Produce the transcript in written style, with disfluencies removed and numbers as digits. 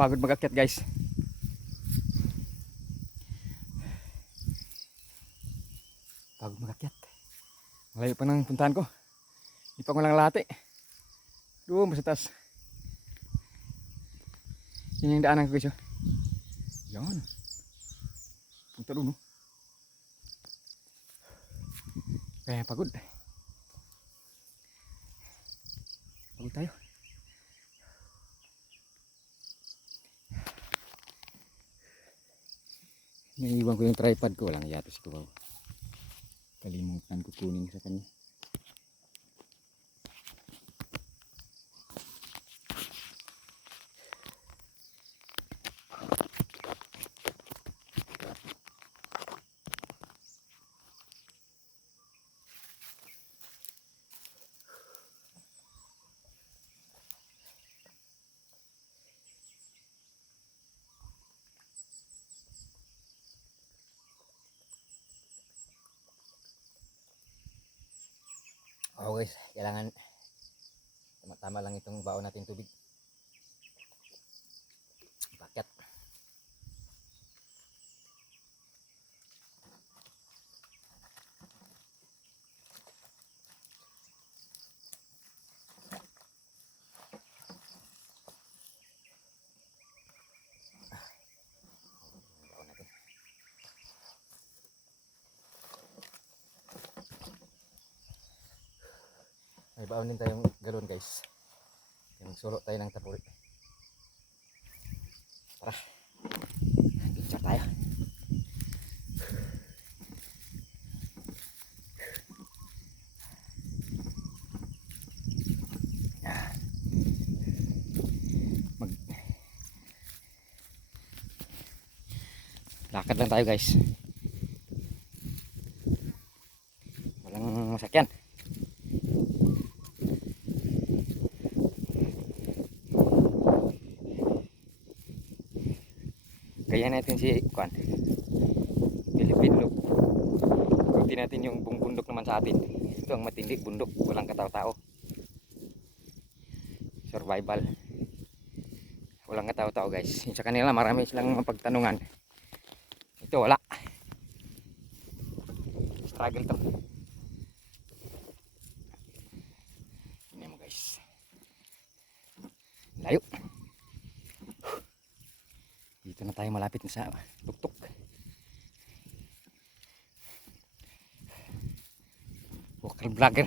Pagod mag-akyat guys. Pagod mag-akyat. Malayo pa ng puntahan ko. Hindi pa ko lang lati. Doon sa taas. Yan yung daanan ko guys. Yan. Punta doon. Kaya pagod. Pagod tayo. Naiiwan ko yung tripod ko. Walang yatos ko. Kalimutan ko kunin sa kanya. Oh guys, kailangan tama lang itong baon natin tubig. Paket. Baon natin. May baon din tayong galon guys. Yung sulo tayo ng tapuri. Tara. Picture tayo. Lakad lang tayo guys. Walang masakyan. Kaya natin si Kwan Philippine look. Ikuti natin yung buong bundok naman sa atin. Ito ang matindi bundok, walang katao-tao. Survival. Walang katao-tao guys. Sa kanila marami silang mapagtanungan. Ito wala. Struggle to. Tingnan mo guys. Layo. Dito na tayo malapit na sa tuktok. Walker vlogger.